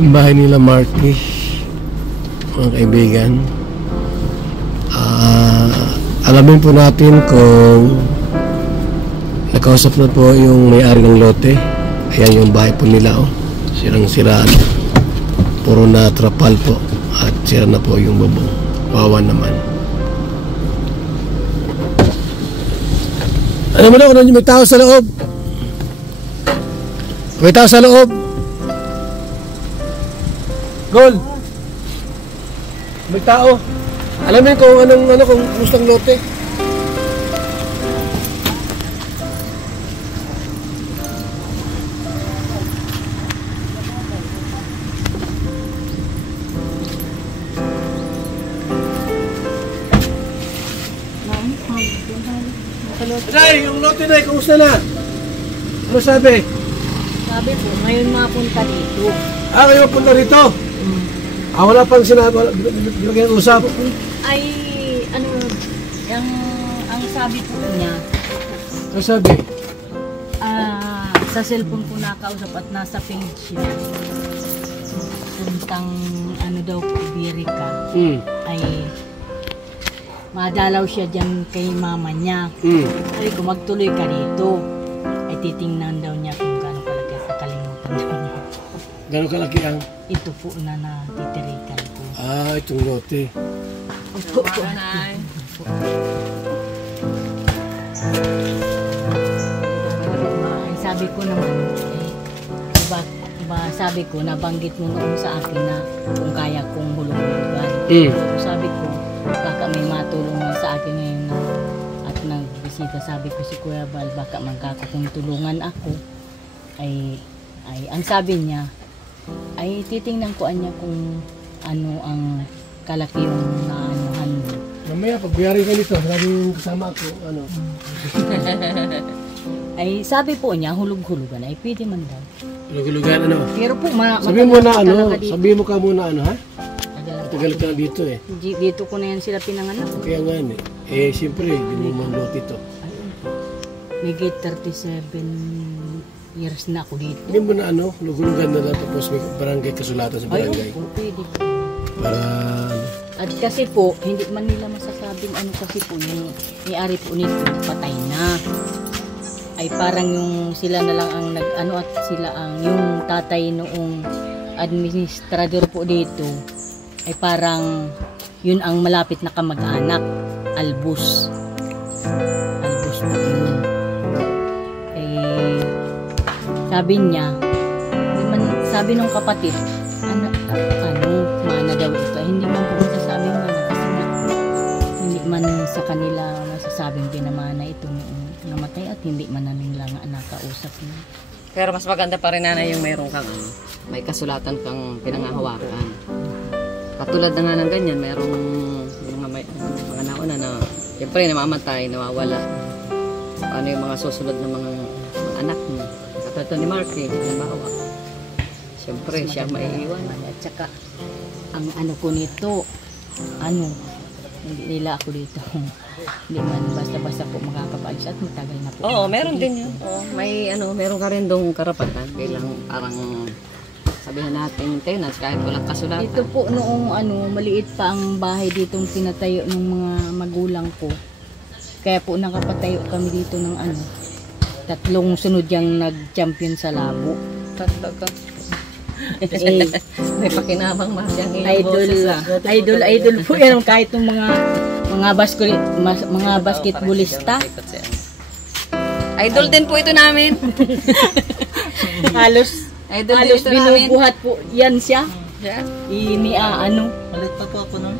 Yung bahay nila Marky, mga kaibigan. Alamin po natin kung nakausap na po yung may-ari ng lote. Ayan yung bahay po nila, oh. Sirang-sira, puro na trapal po at sira na po yung bubong. Wawa naman. Ano mo na kung may tao sa loob? May tao sa loob. Gol. May tao. Alam mo kung anong kung gustong lote. Nay, yung lote na, kumusta na? Ano sabi? Sabi po, ngayon mapunta dito. Ngayon mapunta dito? Wala pang sinabi, binigyan usap. Ay, ano, ang sabi po niya. Ano sabi? Sa cellphone ko nakausap at nasa page niya. Puntang, ano daw, Birica. Ay, madalaw siya dyan kay mama niya. Sabi ko, magtuloy ka dito. Ay, titingnan daw niya kung gano'ng kalaki. Nakalimutan daw niya. Gano'ng kalaki ang? Ito po na natitirikan ko. Itong lote. Opo po. Ay, sabi ko naman, sabi ko, nabanggit mo noon sa akin na kung kaya kong hulog-hulugan. Sabi ko, baka may matulungan sa akin ngayon at nagbisita. Sabi ko si Kuya Bal, baka magkakatulungan ako. Ay, ang sabi niya, ay titingnan ko niya kung ano ang kalaki yung naanuhan mo. Mamaya, pag biyari ka dito, sabi yung kasama ko, ano? Ay, sabi po niya, hulug-hulugan, ay pwede man daw. Hulug-hulugan, ano? Pero po, sabi mo na, ano? Sabi mo ka muna, ano, ha? Tagal ka na dito, eh. Dito ko na yan sila pinanganak. Kaya nga, siyempre, hindi mo lote ito. May gate 37 years na ako dito. Hindi mo na, ano, hulug-hulugan na lang, tapos may barangay kasulatan sa barangay. Ay, pwede po. Para... At kasi po, hindi man nila masasabing ano kasi po, yung may-ari po nito, patay na. Ay parang yung sila na lang ang nag-ano at sila ang, yung tatay noong administrador po dito, ay parang yun ang malapit na kamag-anak, Albus. Albus po yun. Eh, sabi niya, sabi nung kapatid, mana daw ito. Hindi man po masasabing mana kasi na hindi man sa kanila masasabing pinamana ito noong namatay at hindi man namin lang nakausap niya. Pero mas maganda pa rin na yung mayroon kang may kasulatan kang pinangahawakan. Katulad na nga ng ganyan, mayroong mga nauna na siyempre namamatay, nawawala. Paano yung mga susunod na mga anak mo? Katulad ni Marky, halimbawa. Siyempre, siya maiiwan. At saka, ang ano ko nito, hindi nila ako dito. Hindi man basta-basta po makakapaalis at matagal na po. Oo, meron din yun. Oo, meron ka rin dong karapatan. Bilang parang sabihin natin tenants kahit walang kasulatan. Ito po noong maliit pa ang bahay ditong pinatayo ng mga magulang ko. Kaya po nakapatayo kami dito ng 3 sunod yung nag-champion sa labo. Talaga. May pakinabang masyang idol po yan kahit ng mga basketballista. Idol din po ito namin. halos binubuhat po yan siya. Malit pa po ako nun.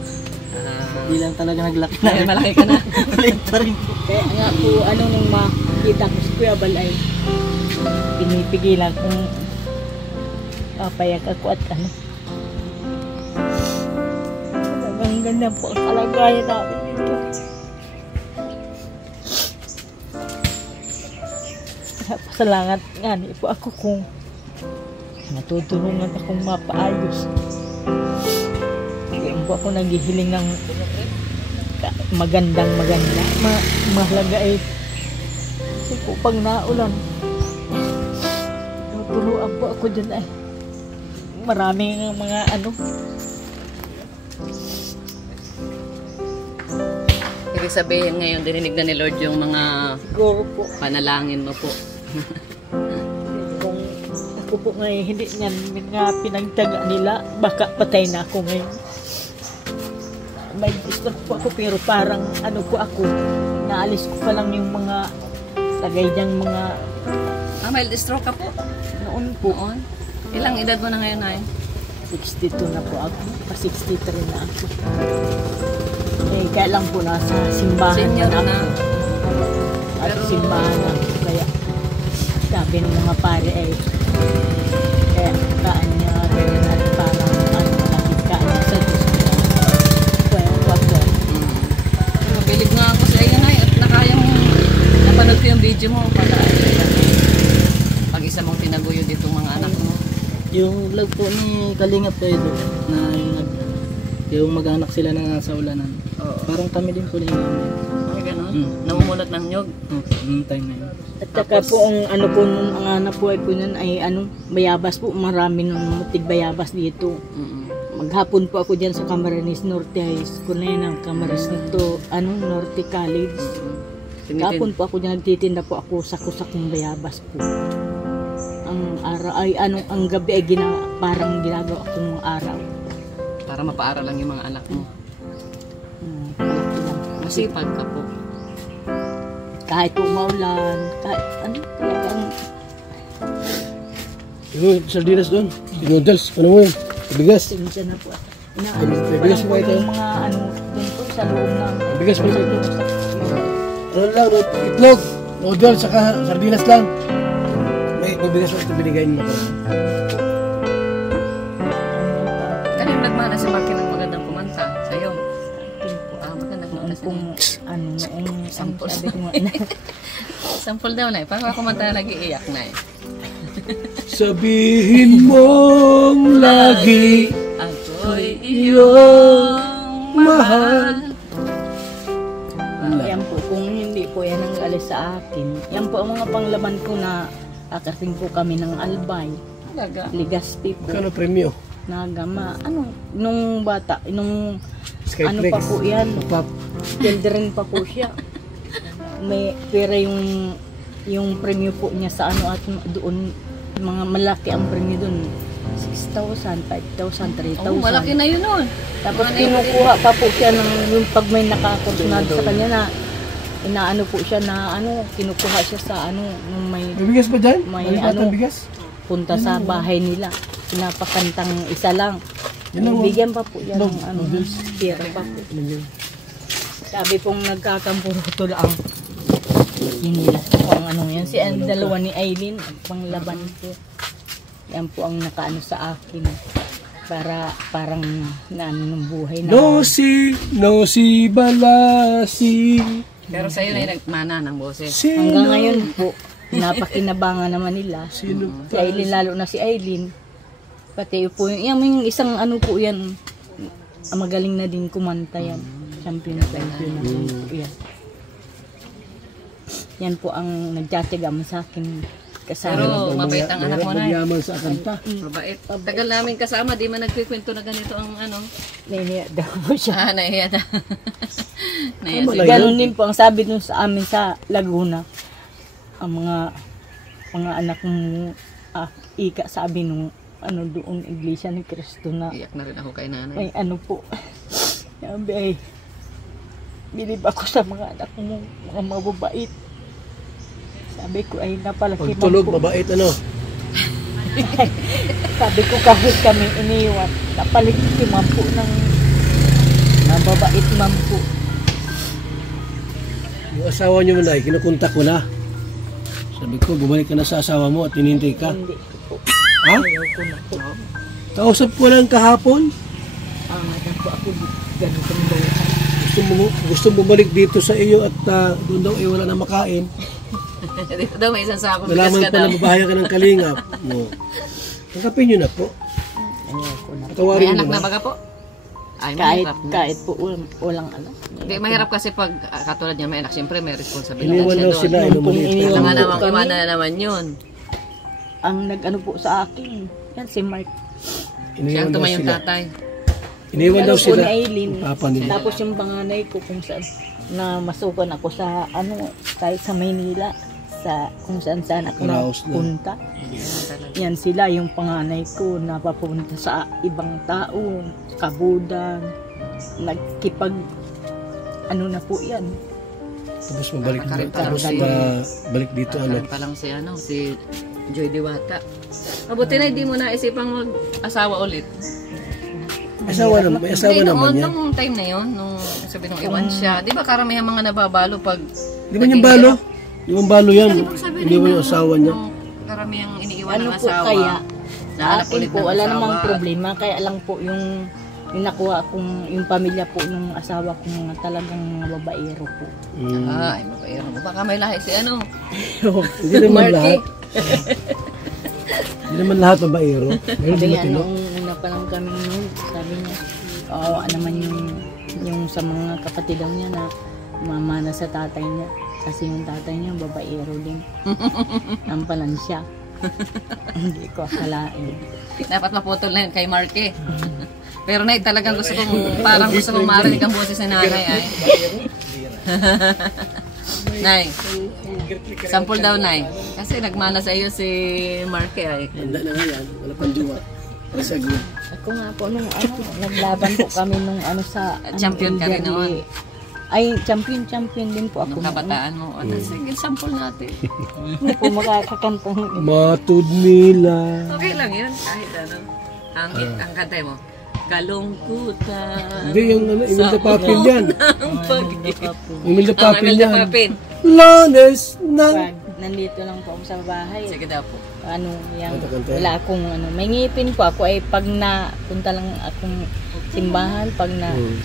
Hindi lang talaga naglaki na. Malaki ka na. Malit pa rin po. Kaya nga po nung makita ko si Kuya Bal ay pinipigilan kung papayag ako at Talagang ganyan po ang kalagayan namin dito. Pasalamat nga po ako kung natutulungan akong mapaayos. Kaya po ako naghihiling ng maganda. Mahalaga kasi po pag naulan, tutuluan po ako dyan maraming mga ano. Ibig sabihin ngayon, dininig na ni Lord yung mga Siguro po. panalangin mo po. Kung ako po ngayon, hindi niyan mga pinagtaga nila, baka patay na ako ngayon. May gusto po ako, pero parang ano po ako, naalis ko pa lang yung mga lagay niyang mga Mild stroke ka po. noon po. Noon. Ilang edad mo na ngayon, Nay? 62 na po ako, pa 63 na ako. Eh, kaya lang po nasa simbahan Senior na na. ako. At Pero- simbahan na ako. Kaya sabi ng mga pare ay kaya kaan niya rin at parang ano, nakikaan niya sa Diyos. Kaya wako. Pero bilib nga ako sa iyo, Nay. At nakayang napanood ko yung video mo. Para pag isa mong tinaguyod itong mga anak mo. Yung vlog po ni Kalingap Pedro na yung mag-anak sila na nasa ulanan. Oo. Parang kami din po na yun. Ay, ganun. Mm. Namumulat ng nyog. Noong time na yun. At saka po ang ano po nung ang anak po ay po nun ay ano, bayabas po. Marami nung mutig bayabas dito. Maghapon po ako dyan sa Camarines Norte High School na yun, ang Camarines Norte, Norte College. Kahapon po ako dyan, nagtitinda po ako sa kusakong bayabas po. Ang araw ay ang gabi ay parang ginagawa akong araw. Para mapaaral lang yung mga anak mo. Palaki lang. Masipag ka po. Kahit po maulan, kahit ano, talagang Yung sardinas doon. Yung noodles. Ano mo yun? Bigas. sinsya na po. May bigas Inaano ba ito? yung mga ano, dun po sa loob ng Bigas ba ito? sa Ano lang, itlog. Noodles, saka sardinas lang. May bigas ba ito binigay niyo na Kanina nagmana si Marky ng magandang kumanta sa'yo. akin po. Magandang Noon kumanta si pong ano, noong Sampol. sabi ko nga, Sample daw, Nay. Parang ako kumanta nag-iiyak, Nay. Sabihin mong lagi Ako'y iyong mahal. yan po, kung hindi po yan ang alis sa akin, yan po ang mga panglaban ko na akating po kami ng Albay, Talaga. Ligaspi po, Kano premyo? Nagama, ano, nung bata, nung Skyflex. ano pa po yan, Pop. children pa po siya. May pera yung premyo po niya sa ano at doon, mga malaki ang premyo doon. 6,000, 5,000, 3,000. Oh, malaki na yun nun. Tapos Mga kinukuha pa po siya ng yung pag may nakakonsunado sa kanya na inaano po siya na ano, kinukuha siya sa ano, nung may May bigas ba dyan? May May batang ano. bigas? punta sa bahay nila. Pinapakantang isa lang. Yun ang- Bigyan pa po yan ng ano, noodles. pera pa po. Ano yun? Sabi pong nagkakampuro lang. Hinilas po ang ano yan. Si ang dalawa ni Aileen, ang panglaban ko. Yan po ang nakaano sa akin. Para parang naano ng buhay na. No si balasi. Pero sa'yo na yung nagmana ng boses. Hanggang ngayon po, napakinabangan naman nila. Sino? Si Aileen, lalo na si Aileen. Pati po yung isang ano po yan, magaling na din kumanta yan. Champion na po yan. Yan po ang nagtatiga mo sa akin. Kasama. Pero mabait ang anak mo, Nay. Magyaman sa kanta. Mabait. Tagal namin kasama, di man nagkikwento na ganito ang ano. Niniya daw po siya. Nahiya na. Nahiya Tama siya. lang. Ganon din po ang sabi dun sa amin sa Laguna. Ang mga anak mo, ika sabi nung ano doon Iglesia ni Cristo na Iyak na rin ako kay nanay. may ano po. Sabi ay, bilib ako sa mga anak mo, mga mababait. Sabi ko ay napalaki man Pagtulog, po. mabait ano. Sabi ko kahit kami iniwan, napalaki man po ng mababait man po. Yung asawa niyo na, kinukontak ko na. Sabi ko, bumalik ka na sa asawa mo at hinintay ka. Hindi po. Ha? Ayaw ko na po. Kausap ko lang kahapon. Angat po ako ganitong buhay. Gusto bumalik dito sa iyo at doon daw wala na makain. Dito daw may isang sakong bigas Nalaman ka pa daw. na babahaya ka ng kalingap. No. Tanggapin niyo na po. Ayaw ko na. May Tawarin niyo anak na na. baga po? Ay, Kahit, mahirap. kahit po walang ano. Hindi, mahirap kasi pag katulad niya may anak, siyempre may responsibilidad Iniwan siya daw doon. sila. Nung pong Inumalit. iniwan Kailangan po namang kami, iwanan na naman yun. ang nag-ano po sa akin, yan si Mark. Siya ang daw tumayong sila. tatay. Iniwan daw Ano po sila. ni Aileen. Papa nila. Tapos yung panganay ko kung saan na masukan ako sa kahit sa Maynila, sa kung saan ako Raos na. napunta. Yan sila yung panganay ko napapunta sa ibang tao, kabudan, nagkipag na po yan. Tapos mabalik Nakakarita lang tapos si- balik dito ano. Pa lang si Joy Diwata. Mabuti na hindi mo naisipang mag-asawa ulit. May asawa Hindi, naman yan. nung time na yon, nung sabi nung iwan siya, di ba karamihan mga nababalo pag... Di ba yung balo? Yung balo yan. Sabi Hindi mo yung asawa niya. Karamihang iniiwan Ano ng po asawa. kaya? Sa Nahanap akin ulit po, ng wala asawa. namang problema. Kaya lang po yung nakuha kong, yung pamilya po ng asawa ko mga talagang babaero po. Ay, makairo mo. Baka may lahi si ano. Hindi naman Marky. lahat. Hindi naman lahat mabaero. Meron din Kaya matino. nung una pa lang kami noon, sabi niya, awa naman yung sa mga kapatidaw niya na mamana sa tatay niya. Kasi yung tatay niya, babaero din. Nampalan siya. Hindi ko akalain. Dapat maputol na yun kay Marky. Pero Nay, talagang gusto kong, parang gusto kong marinig ang boses ni nanay ay. Nay, sample daw Nay. Kasi nagmana sa iyo si Marky ay. Handa na nga yan. Wala pang duwa. Masagod. Ako nga po, nung naglaban po kami nung sa... Champion ka rin elderly. noon. Ay, champion din po ako. Nung kabataan mo. O, sige, sample natin. Hindi po makakakanta. Matud nila. Okay lang yun. Kahit ano. Ang kantay mo. Kalungkutan. Hindi yung Imelda Papin yan. Ang pag-ibig. Imelda Papin Imelda yan. Papin. Lones ng... Pag nandito lang po ako sa bahay. Sige daw po. Kanta-kanta. Wala akong may ngipin po ako ay pag punta lang akong simbahan, pag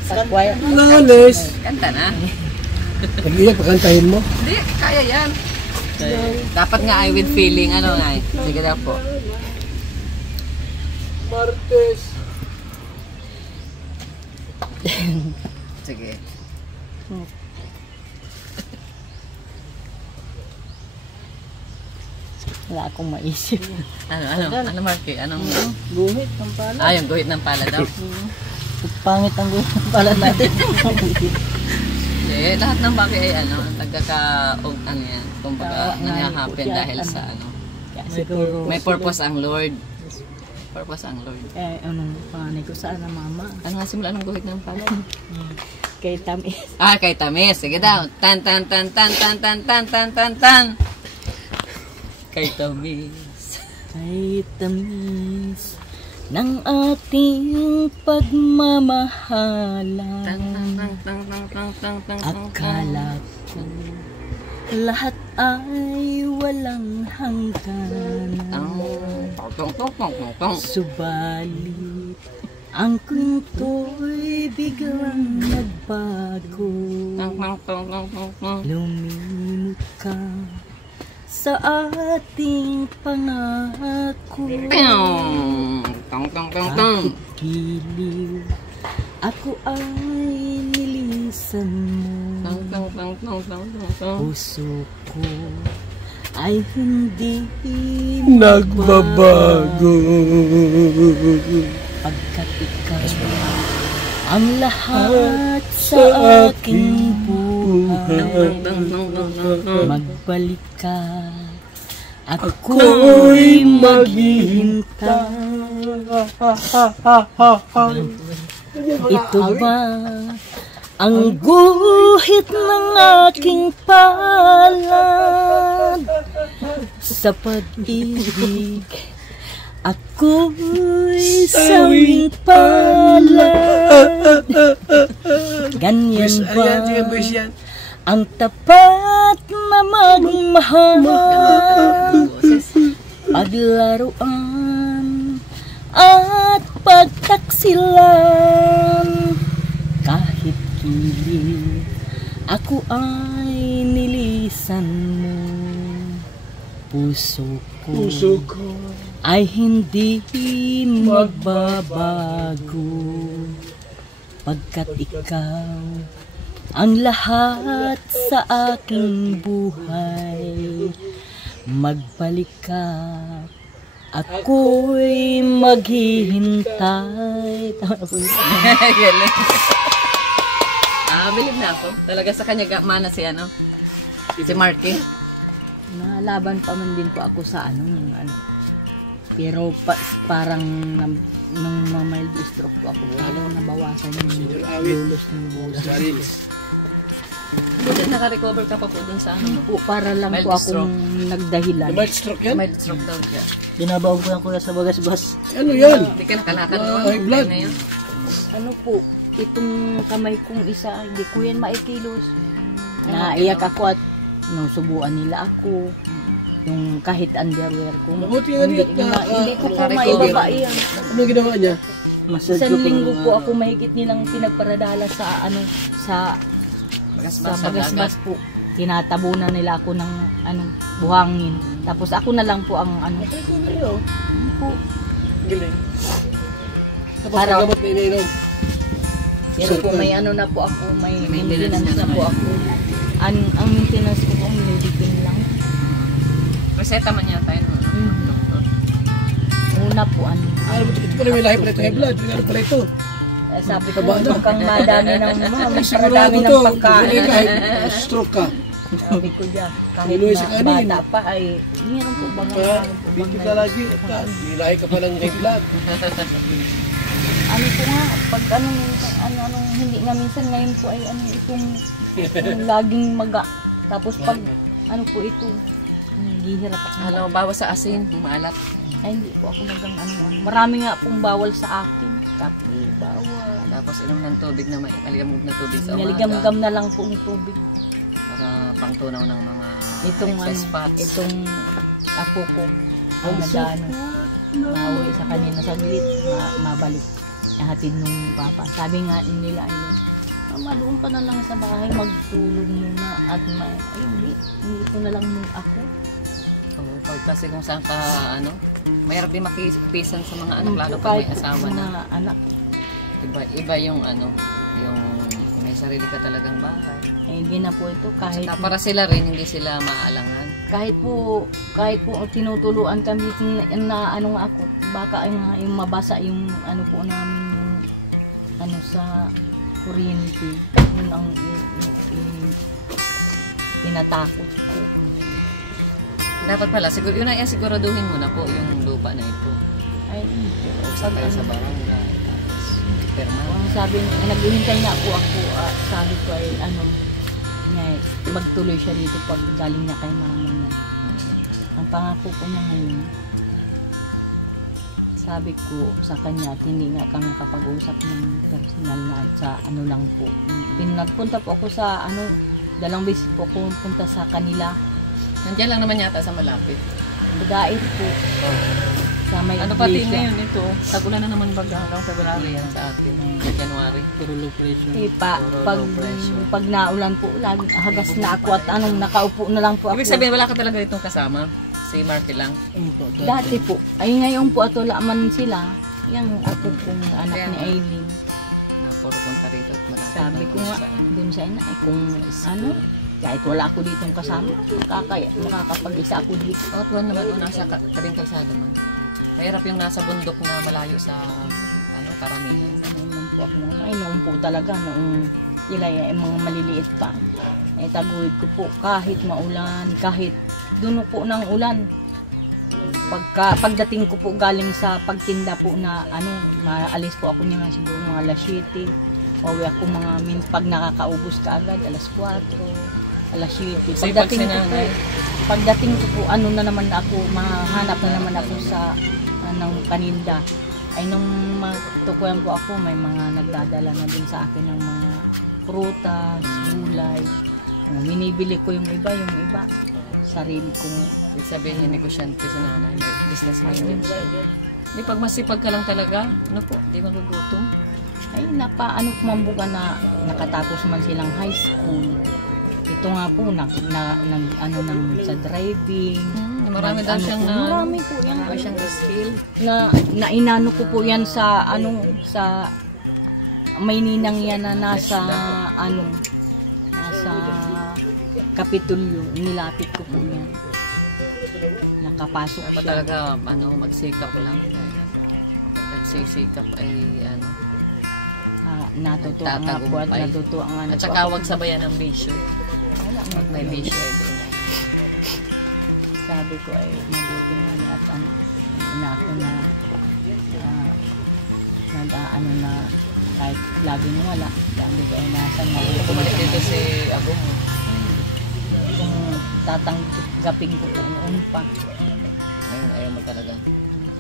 sa choir. Lones. Kanta na. Pag-iyak, pakantahin mo. Hindi, kaya yan. Dapat nga ay with feeling. Ano nga eh. Sige daw po. Martes. Sige. Wala akong maisip. Ano Marky? Anong... Guhit ng pala. Yung guhit ng pala daw. Pangit ang guhit ng pala natin. Hindi, lahat ng bagay ay ano yan. Kumbaga, nangyahapin dahil sa ano. Siguro. May purpose ang Lord. Purpose ang Lord. Panganay ko sana mama. Ano nga simula ng guhit ng pala? Kay Tamis. Kay Tamis. Sige daw. Tan tan tan tan tan tan tan tan tan tan. Kay Tamis. Kay Tamis ng ating pagmamahalan. Tang tang tang tang tang tang tang. Akala ko lahat ay walang hangganan. Tong tong tong tong tong. Subalit ang kwinto'y biglang nagbago. Tong tong tong tong tong tong. Lumimot ka sa ating pangako. Tong tong tong tong. Kahit giliw, ako ay nilisan mo. Tong tong tong tong tong tong. Puso ko ay hindi Nagbabago. pagkat ikaw ang lahat sa aking buhay. Magbalik ka, ako'y maghihintay. Ito ba ang guhit ng aking palad? Sa pag-ibig ako'y sawing palad. Ganyan ba ang tapat na magmahal? Paglaruan at pagtaksilan. Kahit giliw, ako ay nilisan mo. Puso ko ay hindi magbabago. Pagkat ikaw ang lahat sa aking buhay. Magbalik ka, Ako'y maghihintay. Tama na po yun. Galing. Bilib na ako. Talaga sa kanya mana si ano? Si Marky. Nalaban pa man din po ako sa ano. Pero parang nung mild stroke po ako, parang nabawasan yung lulos ng bulos. Buti naka-recover ka pa po dun sa ano? Po, para lang Mild po akong nagdahilan. Mild stroke yan? Mild stroke daw siya. Binabaw ko lang kuya sa bagas-bas. Ano yan? Hindi ka nakalakad high blood. Na yun. Ano po, itong kamay kong isa, hindi ko yan maikilos. Naiyak ako at subuan nila ako. Yung kahit underwear ko. Mabuti nga Hindi ko po maibaba yan. Ano ginawa niya? Isang linggo po ako mahigit nilang pinagparadala sa sa bagasbas po. Tinatabunan nila ako ng buhangin. Tapos ako na lang po ang po. Galing. Tapos Para- gamot na ininom. Pero po may na po ako, may maintenance na po ako. Ang maintenance ko po, medical lang. Reseta man yata yun. Doktor. Una po, Ito pala may lahi pala ito, high blood. Ano pala ito? sabi ko, huwag kang madami ng mas Sigurado madami to. ng pagkain. Stroke ka. Sabi ko dyan, kahit Inuwi sa na kanin. bata pa ay, meron po bang Kaya, dito ka lagi. May lahi ka pa ng high blood. ano po nga, pag hindi nga minsan ngayon po ay itong laging maga. Tapos pag po ito, gihirap ako. Ano, bawas sa asin, maalat. Ay hindi po ako marami nga pong bawal sa akin. Kape, bawal. Tapos inom ng tubig na may maligamgam na tubig sa umaga. Naligam-gam na lang po ng tubig. Para pangtunaw ng mga Itong excess fats. itong apo ko ang mauwi sa kanina saglit, mabalik. Nahatid nung papa. Sabi nga nila ayun, Mama, doon ka na lang sa bahay magtulog muna at hindi ko na lang muna ako. Oo, pag kasi kung saan ka, mayroon din makipisan sa mga anak, lalo pag may asawa sa na. mga anak. Iba yung yung may sarili ka talagang bahay. Eh, hindi na po ito kahit Saka para sila rin, hindi sila maalangan. kahit po tinutuluan kami na nga ako, baka yung mabasa yung po namin yung sa kuryente, yun ang tinatakot ko. Dapat pala, yun ay siguraduhin mo na po yung lupa na ito. Ay, Sa tayo sa barangay. Perma. sabi, naghihintay na ako, sabi ko ay magtuloy siya dito pag galing niya kay mama niya. Ang pangako ko niya ngayon, sabi ko sa kanya at hindi nga kang nakapag-usap ng personal na sa lang po. Nagpunta po ako sa 2 beses po ako punta sa kanila. Nandiyan lang naman yata sa malapit. Dait po. Sa may Pati iglesia. ngayon ito, tagulan na naman baga hanggang February yan sa atin. January. Puro low pressure. Pag naulan po, lagi hagas na ako at nakaupo na lang po ako. Ibig sabihin, wala ka talaga ditong kasama? Si Marky lang? Dati po. Ay ngayon po atula man sila. Yung ako kong anak Kaya ni nga. Aileen. Na puro punta rito at malapit Sabi lang ko nga saan. dun sa ina ay kung kahit wala ako ditong kasama, makakapag-isa ako dito. At one naman o nasa tabing kalsada man. Mahirap yung nasa bundok na malayo sa karamihan. Noon po ako ay noon po talaga noong ilay ay mga maliliit pa. Ay taguyod ko po kahit maulan, kahit duno po ng ulan. Pagdating ko po galing sa pagtinda po na maalis po ako niya siguro mga alas 7. Pauwi ako pag nakakaubos ka agad alas 4, alas 7. Pagdating ko po na naman ako, mahanap na naman ako sa paninda. Ay nung matukuyan po ako, may mga nagdadala na din sa akin ng mga prutas, gulay. Minibili ko yung iba, sarili kong. Ibig sabihin, negosyante sa nanay, business minded siya. Hindi, pag masipag ka lang talaga, di magugutom. Ay kumambuka na nakatapos man silang high school. Ito nga po, sa driving. Marami daw siyang marami po yan. Marami siyang skill. Na inano ko po yan sa sa may ninang yan na nasa Kapitulyo, nilapit ko po yan. nakapasok Dapat siya. talaga, magsikap lang. Pag nagsisikap ay, Natutuwa nga po at Nagtatagumpay. natutuwa nga. At saka huwag sabayan ng bisyo. Wala, Pag may bisyo ay doon. sabi ko ay mabuti nga na at na ako na na kahit laging wala. Sabi ko ay nasa Bumalik dito si Abo mo. kung tatanggapin ko po noon pa. Ayun, ayaw mo talaga.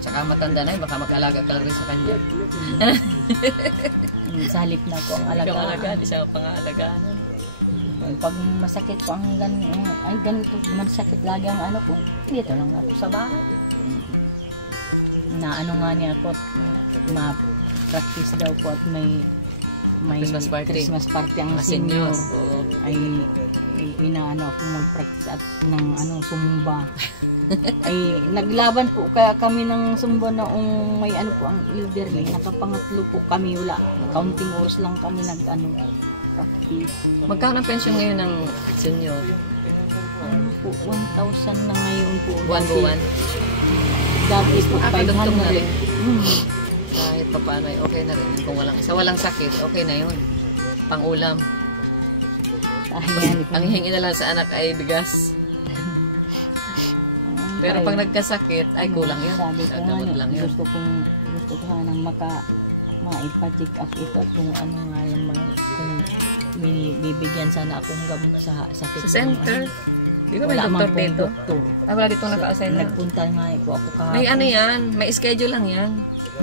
Tsaka matanda na yun, baka mag-alaga ka rin sa kanya. Sa halip na ko ang Ikaw alaga, alagaan. di siya pang-aalagaan. Pag masakit po ang ay ganito, masakit lagi ang ano ko, dito lang ako sa bahay. Na ano nga niya ako, ma-practice daw po at may Christmas party ang Mga senior. seniors. Oo. Ay inaano ako mag-practice at ng sumba. Ay naglaban po kaya kami ng sumba noong may po ang elderly, nakapangatlo po kami, wala counting hours lang kami practice. Magkano ang pension ngayon ng senior? Ano po, 1,000 na ngayon po. Buwan-buwan? Dati po, Kadugtong na 500. rin. Kahit pa paano ay okay na rin. Kung walang sakit, okay na yun. Pang-ulam. Ayan, Ang hihingi na lang sa anak ay bigas. Pero pag nagkasakit, ay kulang yun. Sabi ko nga, Gagamot lang yun. gusto ko sanang maipa-check up ito kung ano nga yung kung bibigyan sana akong gamot sa sakit. Sa center. Di ba may Wala doktor man pong dito? doktor. Wala dito naka-assign na. Nagpunta nga po ako kahapon. May yan. May schedule lang yan.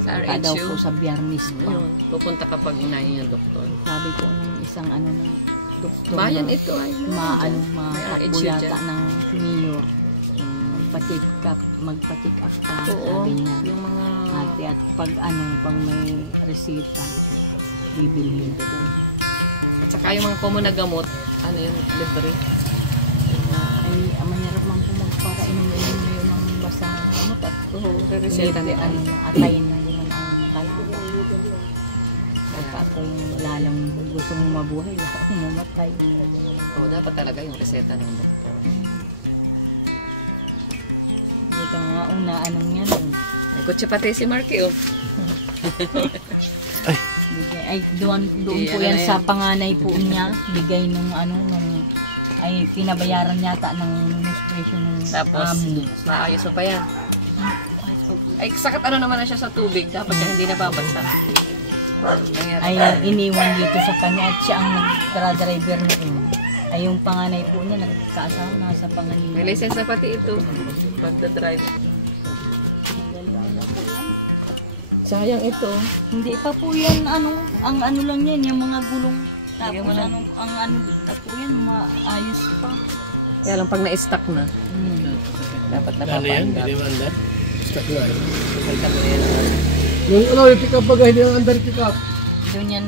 Sa Punta daw po RHU. sa Biyernes pa. Yun. Pupunta kapag inahin yung doktor. Sabi ko nung isang ng doktor Bayan na ito ay. matakbo RHU yata dyan. ng mayor. Magpa-check up ka, Oo. sabi niya. Yung mga... Ate, at pag may resita, bibilhin ko. At saka yung mga common na gamot, yung libre. Ay, mahirap man po magpaka-inom-inom na yun ng basta ng gamot at Reseta libre, nila. atay na yun ang kalaban. Pagka kung lalong gusto mong mabuhay, wala akong mamatay. Oo, dapat talaga yung reseta ng doktor. Ito nga, yan. May kutsi pati si Marky, oh. Doon po yan sa panganay po niya. Bigay nung ay pinabayaran yata ng administration ng Tapos, amo. maayos mo pa yan. Ay, sakat naman na siya sa tubig. Dapat siya hindi nababasa. Ay iniwan dito sa kanya at siya ang nag-driver noon. Ay yung panganay po niya nagkaasawa nasa panganiban. May lisensya pati ito. Magdadrive. Sayang ito. Hindi pa po yan ang lang yan, yung mga gulong. Bigyan mo Tapos na. ang po yan, maayos pa. Kaya lang pag na-stuck na, dapat napapaandar. Hindi naman andar. Stuck na eh. Pagka mo yan. Yung pick up pag hindi naman andar pick up. Doon yan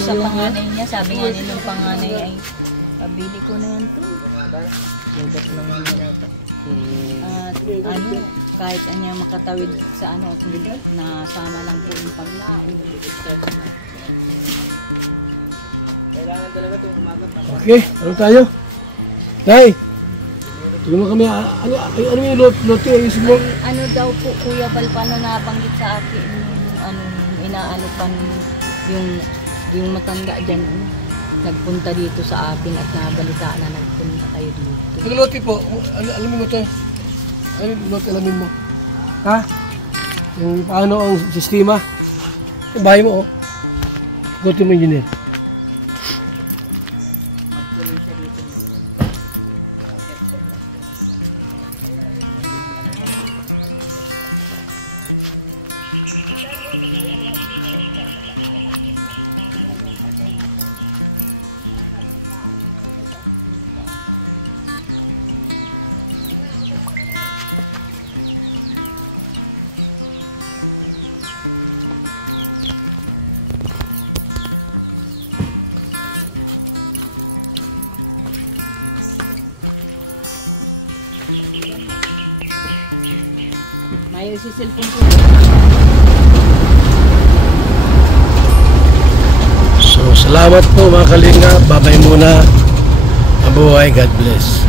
sa panganay niya. Sabi nga nila ng panganay ay, pabili ko na yan to. Lubat naman yun ata. At kahit anya makatawid sa at nasama lang po yung paglaon. Okay, ano tayo? Tay! Tulungan kami. Ano yung lote? Ayusin mo. Ano daw po Kuya Bal, paano nabanggit sa akin inaano pa yung matanda dyan, nagpunta dito sa akin at nabalitaan na nagpunta kayo dito. Yung lote po, alamin mo to. Ano yung lote, alamin mo? Ha? Yung paano ang sistema? Yung bahay mo, oh. Lote mo, engineer. May si cellphone po. So, salamat po mga kalinga. Babay muna. Mabuhay. God bless.